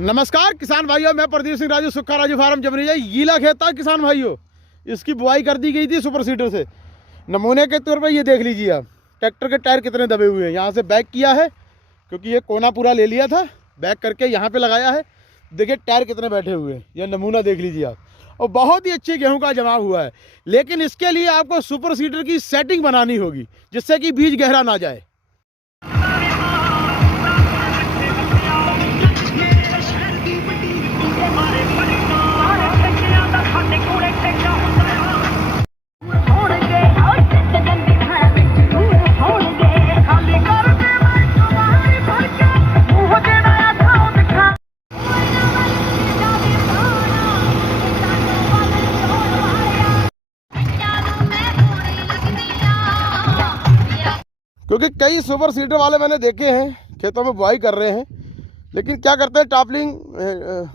नमस्कार किसान भाइयों, मैं प्रदीप सिंह राजू, सुक्खा राजू फार्म जमरिया। गीला खेत था किसान भाइयों, इसकी बुआई कर दी गई थी सुपर सीडर से। नमूने के तौर पर ये देख लीजिए आप, ट्रैक्टर के टायर कितने दबे हुए हैं। यहाँ से बैक किया है क्योंकि ये कोना पूरा ले लिया था, बैक करके यहाँ पे लगाया है। देखिए टायर कितने बैठे हुए हैं, यह नमूना देख लीजिए आप। और बहुत ही अच्छी गेहूं का जमाव हुआ है, लेकिन इसके लिए आपको सुपर सीडर की सेटिंग बनानी होगी जिससे कि बीज गहरा ना जाए। क्योंकि कई सुपर सीडर वाले मैंने देखे हैं खेतों में बुआई कर रहे हैं, लेकिन क्या करते हैं टापलिंग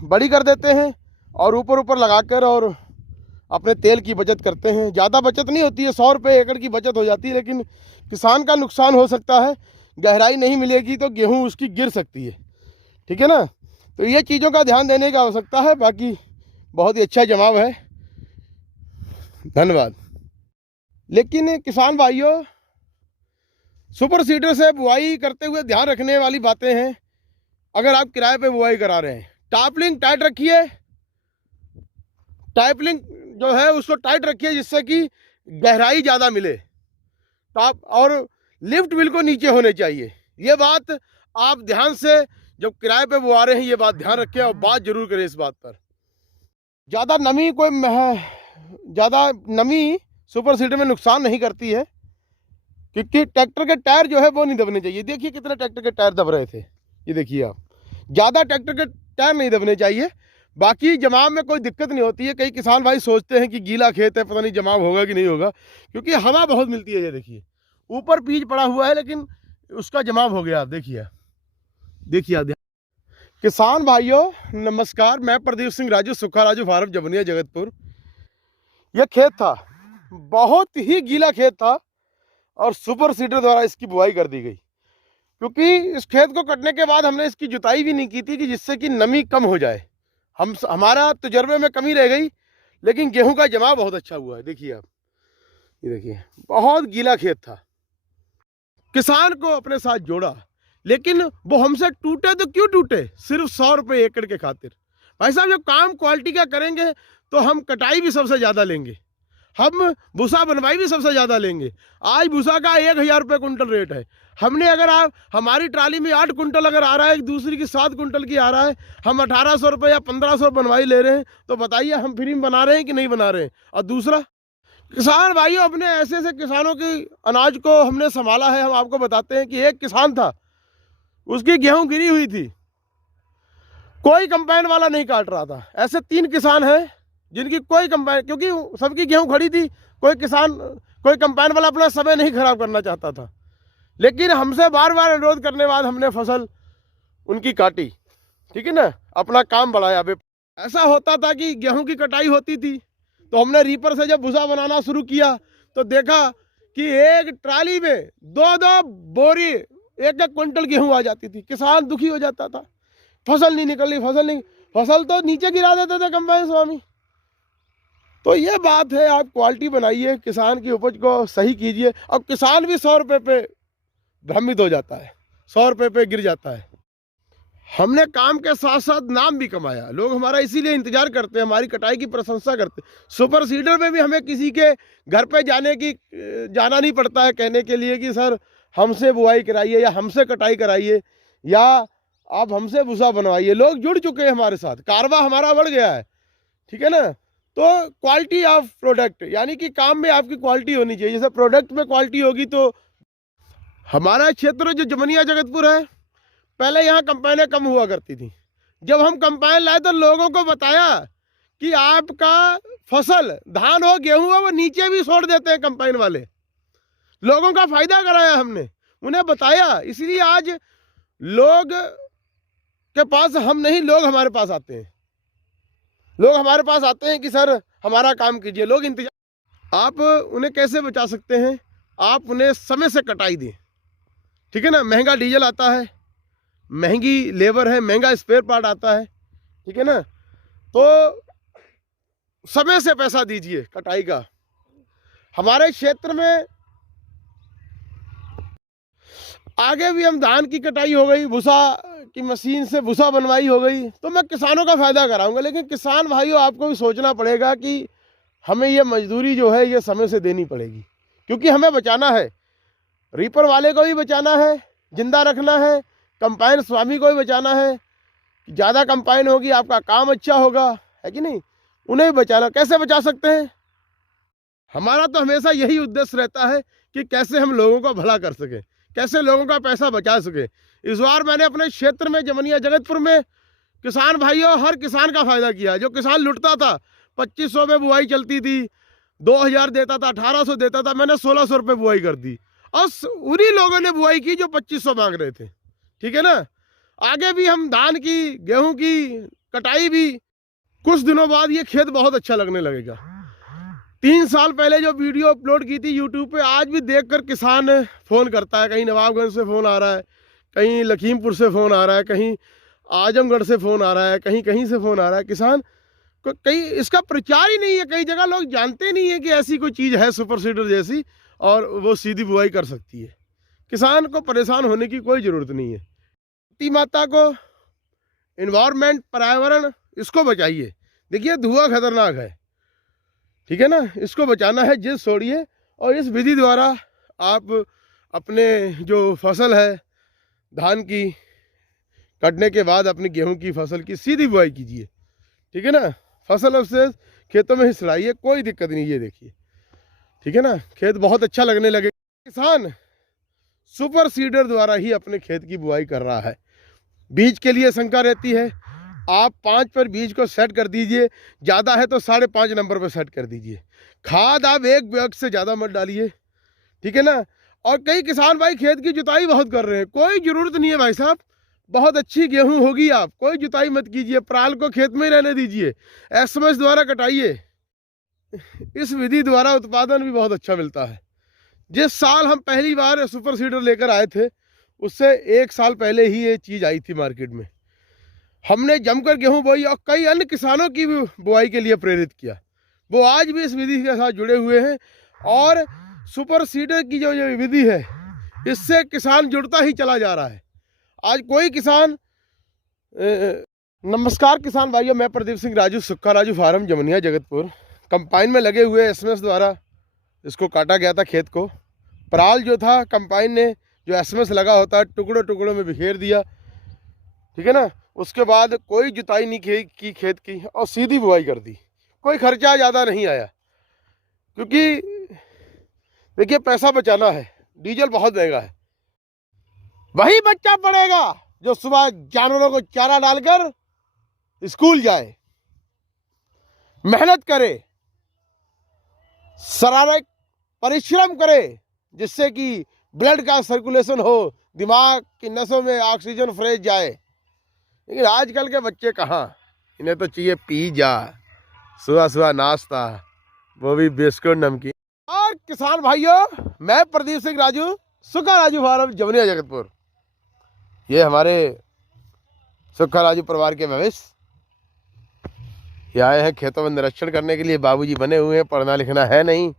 बड़ी कर देते हैं और ऊपर ऊपर लगाकर और अपने तेल की बचत करते हैं। ज़्यादा बचत नहीं होती है, 100 रुपये एकड़ की बचत हो जाती है, लेकिन किसान का नुकसान हो सकता है। गहराई नहीं मिलेगी तो गेहूं उसकी गिर सकती है, ठीक है ना। तो ये चीज़ों का ध्यान देने की आवश्यकता है। बाकी बहुत ही अच्छा जमाव है, धन्यवाद। लेकिन किसान भाइयों, सुपर सीडर से बुआई करते हुए ध्यान रखने वाली बातें हैं। अगर आप किराए पे बुआई करा रहे हैं, टापलिंग टाइट रखिए, टापलिंग जो है उसको टाइट रखिए जिससे कि गहराई ज़्यादा मिले। टाप और लिफ्ट बिल्कुल नीचे होने चाहिए। ये बात आप ध्यान से जब किराए पे बुआ रहे हैं ये बात ध्यान रखें और बात जरूर करें इस बात पर। ज़्यादा नमी सुपर सीडर में नुकसान नहीं करती है, क्योंकि ट्रैक्टर के टायर जो है वो नहीं दबने चाहिए। देखिए कितने ट्रैक्टर के टायर दब रहे थे, ये देखिए आप। ज़्यादा ट्रैक्टर के टायर नहीं दबने चाहिए। बाकी जमाव में कोई दिक्कत नहीं होती है। कई किसान भाई सोचते हैं कि गीला खेत है, पता नहीं जमाव होगा कि नहीं होगा, क्योंकि हवा बहुत मिलती है। ये देखिए ऊपर पीच पड़ा हुआ है लेकिन उसका जमाव हो गया। आप देखिए आप। किसान भाइयों नमस्कार, मैं प्रदीप सिंह राजू, सुक्खा राजू फार्म जमनिया जगतपुर। यह खेत था, बहुत ही गीला खेत था और सुपर सीडर द्वारा इसकी बुआई कर दी गई। क्योंकि इस खेत को कटने के बाद हमने इसकी जुताई भी नहीं की थी कि जिससे कि नमी कम हो जाए। हमारा तजुर्बे में कमी रह गई, लेकिन गेहूं का जमाव बहुत अच्छा हुआ है। देखिए आप, ये देखिए बहुत गीला खेत था। किसान को अपने साथ जोड़ा, लेकिन वो हमसे टूटे तो क्यों टूटे, सिर्फ 100 रुपये एकड़ के खातिर। भाई साहब जब काम क्वालिटी का करेंगे तो हम कटाई भी सबसे ज़्यादा लेंगे, हम भूसा बनवाई भी सबसे ज़्यादा लेंगे। आज भूसा का 1000 रुपये कुंटल रेट है। हमने अगर आप हमारी ट्राली में 8 कुंटल अगर आ रहा है, दूसरी की 7 कुंटल की आ रहा है, हम 1800 रुपये या 1500 बनवाई ले रहे हैं, तो बताइए हम फ्री में बना रहे हैं कि नहीं बना रहे हैं। और दूसरा, किसान भाइयों अपने ऐसे ऐसे किसानों की अनाज को हमने संभाला है। हम आपको बताते हैं कि एक किसान था, उसकी गेहूँ गिरी हुई थी, कोई कंबाइन वाला नहीं काट रहा था। ऐसे 3 किसान हैं जिनकी कोई कंबाइन, क्योंकि सबकी गेहूं खड़ी थी, कोई कंबाइन वाला अपना समय नहीं खराब करना चाहता था। लेकिन हमसे बार बार अनुरोध करने के बाद हमने फसल उनकी काटी, ठीक है ना, अपना काम बढ़ाया। ऐसा होता था कि गेहूं की कटाई होती थी तो हमने रीपर से जब भूसा बनाना शुरू किया तो देखा कि एक ट्राली में 2-2 बोरी 1-1 कुंटल गेहूं आ जाती थी। किसान दुखी हो जाता था, फसल नहीं निकल रही, फसल तो नीचे गिरा देते थे कंबाइन स्वामी। तो ये बात है, आप क्वालिटी बनाइए, किसान की उपज को सही कीजिए। और किसान भी 100 रुपये पे भ्रमित हो जाता है, 100 रुपये पे गिर जाता है। हमने काम के साथ साथ नाम भी कमाया। लोग हमारा इसीलिए इंतजार करते हैं, हमारी कटाई की प्रशंसा करते हैं। सुपर सीडर में भी हमें किसी के घर पे जाना नहीं पड़ता है कहने के लिए कि सर हमसे बुआई कराइए या हमसे कटाई कराइए या आप हमसे भूसा बनवाइए। लोग जुड़ चुके हैं हमारे साथ, कारवा हमारा बढ़ गया है, ठीक है ना। तो क्वालिटी ऑफ प्रोडक्ट, यानी कि काम में आपकी क्वालिटी होनी चाहिए। जैसे प्रोडक्ट में क्वालिटी होगी तो हमारा क्षेत्र जो जमनिया जगतपुर है, पहले यहाँ कंपाइनें कम हुआ करती थी। जब हम कंपाइन लाए तो लोगों को बताया कि आपका फसल धान हो गेहूं हो वो नीचे भी छोड़ देते हैं कंपाइन वाले। लोगों का फायदा कराया हमने, उन्हें बताया। इसलिए आज लोग के पास हम नहीं, लोग हमारे पास आते हैं। लोग हमारे पास आते हैं कि सर हमारा काम कीजिए। लोग इंतजार, आप उन्हें कैसे बचा सकते हैं, आप उन्हें समय से कटाई दें, ठीक है ना। महंगा डीजल आता है, महंगी लेबर है, महंगा स्पेयर पार्ट आता है, ठीक है ना। तो समय से पैसा दीजिए कटाई का। हमारे क्षेत्र में आगे भी हम धान की कटाई हो गई, भूसा की मशीन से भूसा बनवाई हो गई, तो मैं किसानों का फायदा कराऊंगा। लेकिन किसान भाइयों, आपको भी सोचना पड़ेगा कि हमें ये मजदूरी जो है ये समय से देनी पड़ेगी, क्योंकि हमें बचाना है, रीपर वाले को भी बचाना है, जिंदा रखना है, कंपाइन स्वामी को भी बचाना है। ज़्यादा कंपाइन होगी आपका काम अच्छा होगा, है कि नहीं। उन्हें भी बचाना। कैसे बचा सकते हैं? हमारा तो हमेशा यही उद्देश्य रहता है कि कैसे हम लोगों का भला कर सकें, कैसे लोगों का पैसा बचा सके। इस बार मैंने अपने क्षेत्र में जमनिया जगतपुर में किसान भाइयों, हर किसान का फायदा किया। जो किसान लुटता था, 2500 में बुआई चलती थी, 2000 देता था, 1800 देता था, मैंने 1600 रुपये बुआई कर दी। और उन्हीं लोगों ने बुआई की जो 2500 मांग रहे थे। ठीक है ना। आगे भी हम धान की, गेहूं की कटाई भी कुछ दिनों बाद ये खेत बहुत अच्छा लगने लगेगा। 3 साल पहले जो वीडियो अपलोड की थी यूट्यूब पे, आज भी देखकर किसान फ़ोन करता है। कहीं नवाबगंज से फ़ोन आ रहा है, कहीं लखीमपुर से फ़ोन आ रहा है, कहीं आजमगढ़ से फ़ोन आ रहा है, कहीं कहीं से फ़ोन आ रहा है। किसान को कहीं इसका प्रचार ही नहीं है, कई जगह लोग जानते नहीं है कि ऐसी कोई चीज़ है सुपर सीडर जैसी, और वो सीधी बुआई कर सकती है। किसान को परेशान होने की कोई ज़रूरत नहीं है। धरती माता को, इन्वायरमेंट, पर्यावरण, इसको बचाइए। देखिए धुआं खतरनाक है, ठीक है ना, इसको बचाना है, जिद छोड़िए। और इस विधि द्वारा आप अपने जो फसल है धान की, कटने के बाद अपनी गेहूं की फसल की सीधी बुआई कीजिए। ठीक है ना। फसल अवशेष खेतों में हिसड़ाइए, कोई दिक्कत नहीं। ये देखिए, ठीक है ना, खेत बहुत अच्छा लगने लगे। किसान सुपर सीडर द्वारा ही अपने खेत की बुआई कर रहा है। बीज के लिए शंका रहती है, आप 5 पर बीज को सेट कर दीजिए, ज़्यादा है तो 5.5 नंबर पर सेट कर दीजिए। खाद आप 1 बैग से ज़्यादा मत डालिए, ठीक है ना। और कई किसान भाई खेत की जुताई बहुत कर रहे हैं, कोई ज़रूरत नहीं है भाई साहब। बहुत अच्छी गेहूं होगी, आप कोई जुताई मत कीजिए, पराल को खेत में ही रहने दीजिए, SMS द्वारा कटाइए। इस विधि द्वारा उत्पादन भी बहुत अच्छा मिलता है। जिस साल हम पहली बार सुपर सीडर लेकर आए थे, उससे 1 साल पहले ही ये चीज़ आई थी मार्केट में। हमने जमकर गेहूं बोई और कई अन्य किसानों की भी बुआई के लिए प्रेरित किया। वो आज भी इस विधि के साथ जुड़े हुए हैं। और सुपर सीडर की जो ये विधि है, इससे किसान जुड़ता ही चला जा रहा है। आज कोई किसान नमस्कार किसान भाइयों, मैं प्रदीप सिंह राजू, सुक्खा राजू फार्म, जमनिया जगतपुर। कंपाइन में लगे हुए SMS द्वारा इसको काटा गया था खेत को। पराल जो था कंपाइन ने, जो SMS लगा होता है, टुकड़ों टुकड़ों में बिखेर दिया, ठीक है ना। उसके बाद कोई जुताई नहीं की खेत की, और सीधी बुआई कर दी। कोई खर्चा ज़्यादा नहीं आया, क्योंकि देखिए पैसा बचाना है, डीजल बहुत महंगा है। वही बच्चा पड़ेगा जो सुबह जानवरों को चारा डालकर स्कूल जाए, मेहनत करे, शारीरिक परिश्रम करे, जिससे कि ब्लड का सर्कुलेशन हो, दिमाग की नसों में ऑक्सीजन फ्रेश जाए। लेकिन आजकल के बच्चे कहाँ, इन्हें तो चाहिए पिज़्ज़ा, सुबह सुबह नाश्ता, वो भी बिस्कुट नमकीन। और किसान भाइयों, मैं प्रदीप सिंह राजू, सुक्खा राजू फार्म, जमनिया जगतपुर। ये हमारे सुक्खा राजू परिवार के भविष्य ये आए हैं खेतों में निरीक्षण करने के लिए। बाबूजी बने हुए हैं, पढ़ना लिखना है नहीं,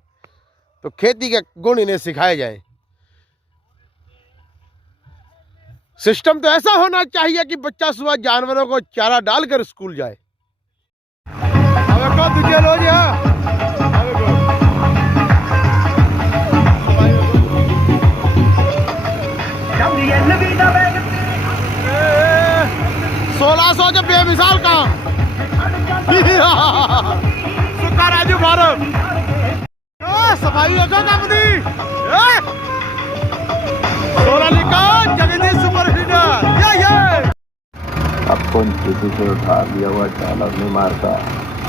तो खेती के गुण इन्हें सिखाए जाए। सिस्टम तो ऐसा होना चाहिए कि बच्चा सुबह जानवरों को चारा डालकर स्कूल जाए। $1600 के बेमिसाल काम। सुक्खा राजू फार्म, सफाई होगा company, Sonalika Jagdish super seeder. अब कौन खेती से उठा लिया हुआ डाला नहीं मारता,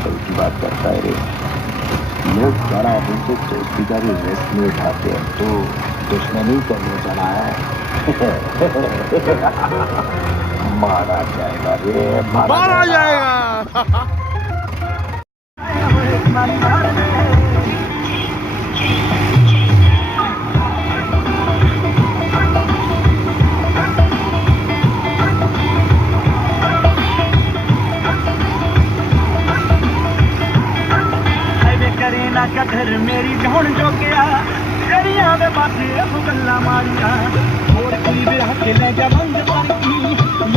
की बात करता है रे। लोग जरा उनसे चौकीदारी रेस्ट में उठाते हैं तो दुश्मनी करने चला है। मारा जाएगा रे, मारा जाएगा। ना कदर मेरी ढूंढ जो गया दरिया दे बाते हो गल्ला मारिया और कोई भी हक ले जा मंग पर की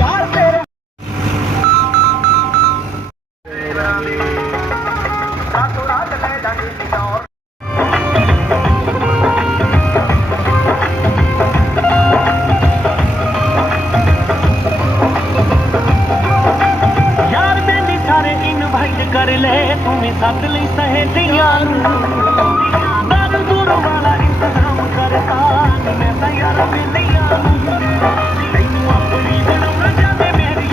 यार तेरे रातों रात ले जानी और कर ले तुम्हें साथ ले सहेलियां दर दूर वाला इंतजाम करता मैं तैयार मिलिया तैनू अपनी बनाना जाने मेरी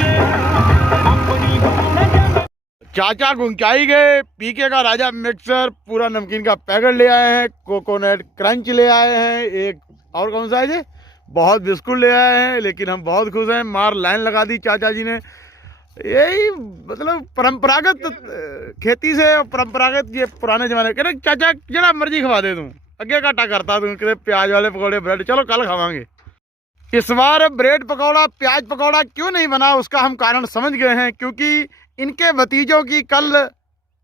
अपनी बनाना जाने। चाचा गुंचाई गए, पीके का राजा मिक्सर पूरा नमकीन का पैकेट ले आए हैं, कोकोनट क्रंच ले आए हैं, एक और कौन सा है जी, बहुत बिस्कुट ले आए हैं। लेकिन हम बहुत खुश हैं, मार लाइन लगा दी चाचा जी ने। यही मतलब परंपरागत खेती से और परंपरागत ये पुराने जमाने के चाचा जरा मर्जी खवा दे दूँ, अगे घाटा करता दूँ कि प्याज वाले पकौड़े ब्रेड, चलो कल खावांगे। इस बार ब्रेड पकौड़ा प्याज पकौड़ा क्यों नहीं बना उसका हम कारण समझ गए हैं, क्योंकि इनके भतीजों की कल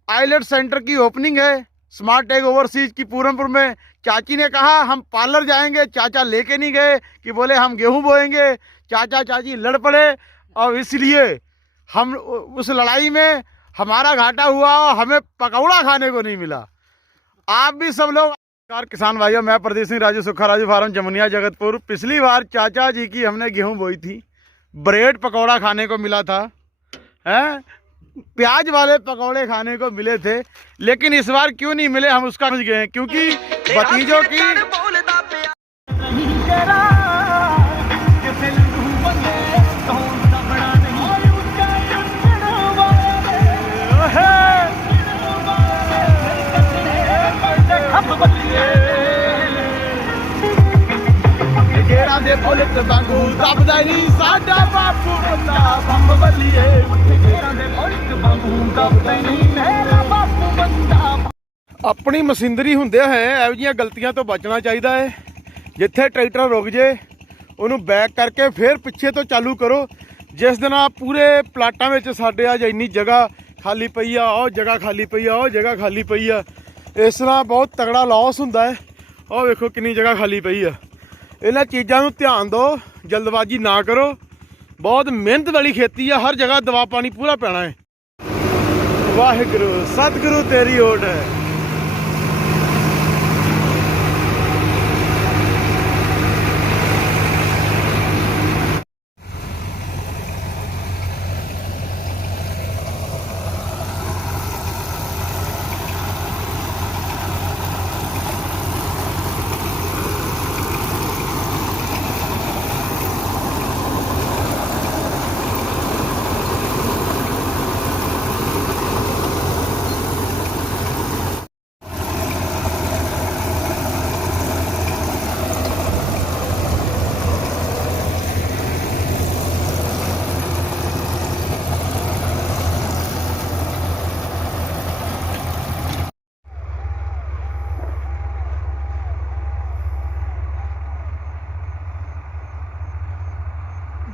आइलेट सेंटर की ओपनिंग है स्मार्ट टेक ओवरसीज की पूरनपुर में। चाची ने कहा हम पार्लर जाएंगे, चाचा लेके नहीं गए कि बोले हम गेहूँ बोएंगे। चाचा चाची लड़ पड़े और इसलिए हम उस लड़ाई में हमारा घाटा हुआ और हमें पकौड़ा खाने को नहीं मिला। आप भी सब लोग किसान भाइयों, मैं प्रदीप सिंह राजू, सुखा राजू फार्म जमुनिया जगतपुर। पिछली बार चाचा जी की हमने गेहूं बोई थी, ब्रेड पकौड़ा खाने को मिला था, हैं प्याज वाले पकौड़े खाने को मिले थे, लेकिन इस बार क्यों नहीं मिले हम उसका समझ गए हैं, क्योंकि भतीजों की पुलिस वांगू दबदा नहीं साडा बापू बंदा बंब बल्लीए दे पुलिस वांगू दबदा नहीं मेरा बापू बंदा। अपनी मशीनरी ਹੁੰਦੇ ਹੈ ਇਹੋ ਜਿਹੀਆਂ ਗਲਤੀਆਂ ਤੋਂ ਬਚਣਾ ਚਾਹੀਦਾ ਹੈ। ਜਿੱਥੇ ਟਰੈਕਟਰ ਰੁਕ ਜੇ ਉਹਨੂੰ ਬੈਕ ਕਰਕੇ ਫਿਰ ਪਿੱਛੇ ਤੋਂ ਚਾਲੂ ਕਰੋ। ਜਿਸ ਦਿਨ ਆ ਪੂਰੇ ਪਲਾਟਾਂ ਵਿੱਚ ਸਾਡੇ ਆ ਇੰਨੀ ਜਗ੍ਹਾ ਖਾਲੀ ਪਈ ਆ, ਉਹ ਜਗ੍ਹਾ ਖਾਲੀ ਪਈ ਆ, ਉਹ ਜਗ੍ਹਾ ਖਾਲੀ ਪਈ ਆ, ਇਸ ਤਰ੍ਹਾਂ ਬਹੁਤ ਤਗੜਾ ਲਾਸ ਹੁੰਦਾ ਹੈ। ਉਹ ਵੇਖੋ ਕਿੰਨੀ ਜਗ੍ਹਾ ਖਾਲੀ ਪਈ ਆ। ਇਹਨਾਂ ਚੀਜ਼ਾਂ ਨੂੰ ਧਿਆਨ ਦਿਓ, ਜਲਦਬਾਜ਼ੀ ਨਾ ਕਰੋ। ਬਹੁਤ ਮਿਹਨਤ ਵਾਲੀ ਖੇਤੀ ਆ, ਹਰ ਜਗ੍ਹਾ ਦਵਾ ਪਾਣੀ ਪੂਰਾ ਪੈਣਾ ਹੈ। ਵਾਹਿਗੁਰੂ ਸਤਿਗੁਰੂ ਤੇਰੀ ਓਟ ਹੈ।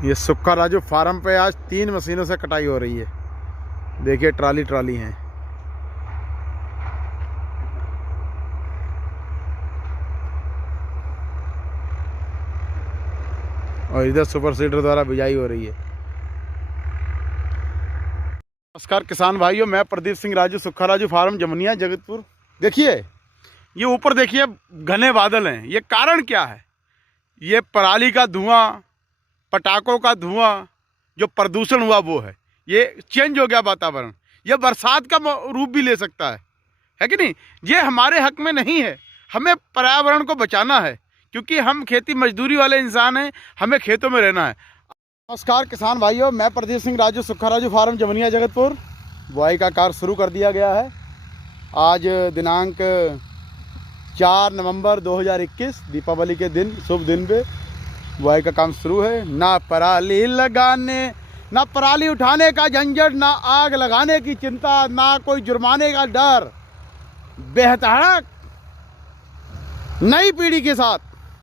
ये सुक्का राजू फार्म पे आज 3 मशीनों से कटाई हो रही है। देखिए ट्राली ट्राली हैं। और इधर सुपर सीडर द्वारा बिजाई हो रही है। नमस्कार किसान भाइयों, मैं प्रदीप सिंह राजू, सुक्खा राजू फार्म जमुनिया जगतपुर। देखिए ये ऊपर देखिए घने बादल हैं, ये कारण क्या है? ये पराली का धुआं, पटाखों का धुआं, जो प्रदूषण हुआ वो है। ये चेंज हो गया वातावरण, ये बरसात का रूप भी ले सकता है कि नहीं? ये हमारे हक में नहीं है। हमें पर्यावरण को बचाना है, क्योंकि हम खेती मजदूरी वाले इंसान हैं, हमें खेतों में रहना है। नमस्कार किसान भाइयों, मैं प्रदीप सिंह राजू, सुक्खा राजू फार्म जमुनिया जगतपुर। बुआई का कार्य शुरू कर दिया गया है। आज दिनांक 4 नवंबर 2021 दीपावली के दिन, शुभ दिन पे बुआई का काम शुरू है। ना पराली लगाने, ना पराली उठाने का झंझट, ना आग लगाने की चिंता, ना कोई जुर्माने का डर। बेहतरक नई पीढ़ी के साथ